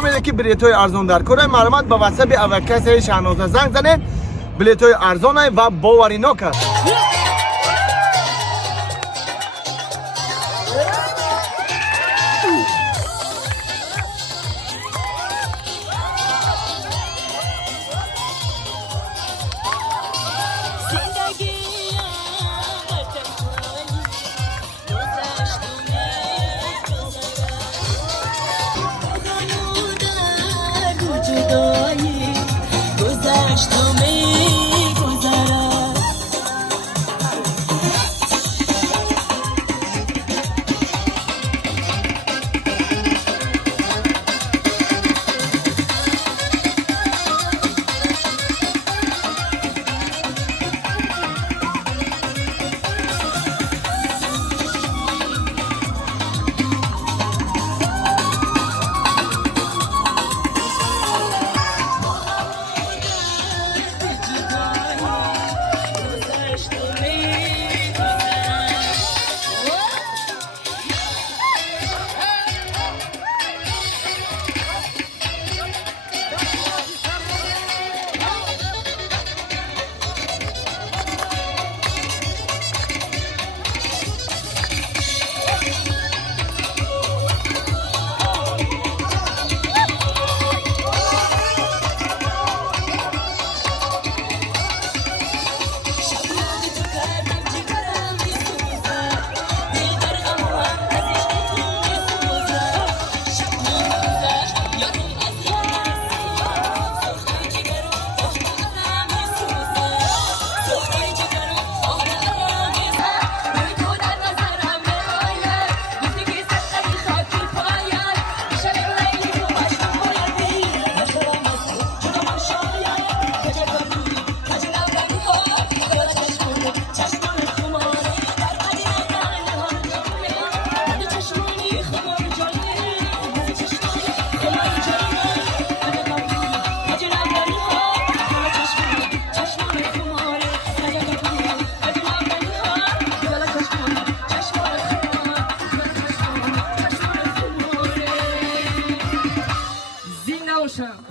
میده که بلیط های ارزان در کره معلومات با واتساپ اوکس شهناز زنگ زنید. بلیط های ارزان و باوریناک است.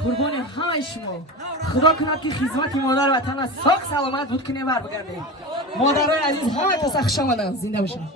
قربان همه شما خدا کند که خدمت مادر وطن ساق سلامت بود کنه بر بگردیم. مادرای عزیز همه تسخ شما زنده باشین.